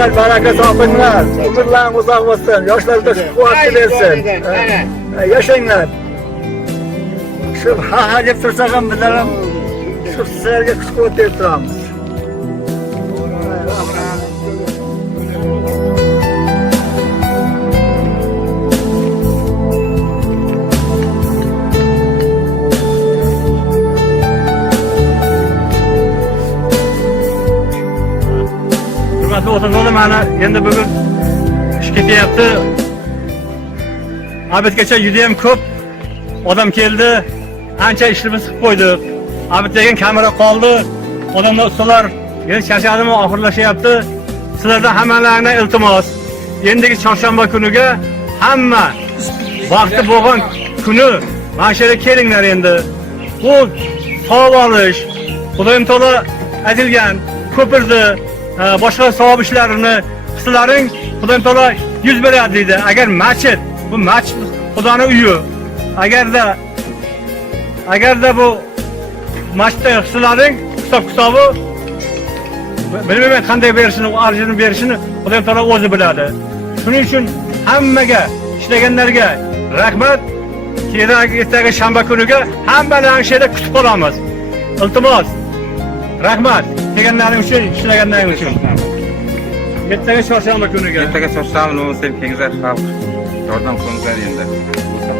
Sağlıklar, baraka topinglar. Umurlarınız uzak olsun. Yoshlarga shu quvvatni bersin. Yaşayınlar. Şu ha deb tursak ham bizlar ham shu sizlarga kuch-quvvat berib turamiz. Hurmatli o'tirganlar, mana endi bugun ish ketyapti. Abitgacha juda ham ko'p odam keldi. Ancha ishimiz qilib qo'ydik. Abit degan kamera qoldi. Odamlar ustalar endi charchadimi, oxirlashyapti. Sizlardan hammalaringdan iltimos, endigi chorshanba kuniga hamma vaqti bo'lgan kuni mana shu yerga kelinglar endi. Bu savob olish, Xudoyim taolo aytilgan ko'pirdi, boshqa savob ishlarini qilsalaring Xudoyim taolo yuz beradi deydi. Agar masjid, bu masjid Xudoning uyi. Agarda bu masjidda qilsalaring hisob-kitobi bilmayman qanday berishini, arjini berishini Xudoyim taolo o'zi biladi. Shuning uchun hammaga, ishlaganlarga rahmat. Ertaga shanba kuniga hammalarni shu yerda kutib qolamiz. Iltimos, rahmat kelganlaring uchun, ishlaganlaring uchun. Ertaga chorshanba kuniga. Ertaga chorshanba nima bo'lsa ham kengzar xalq yordam qilinglar endi. Bo'lsa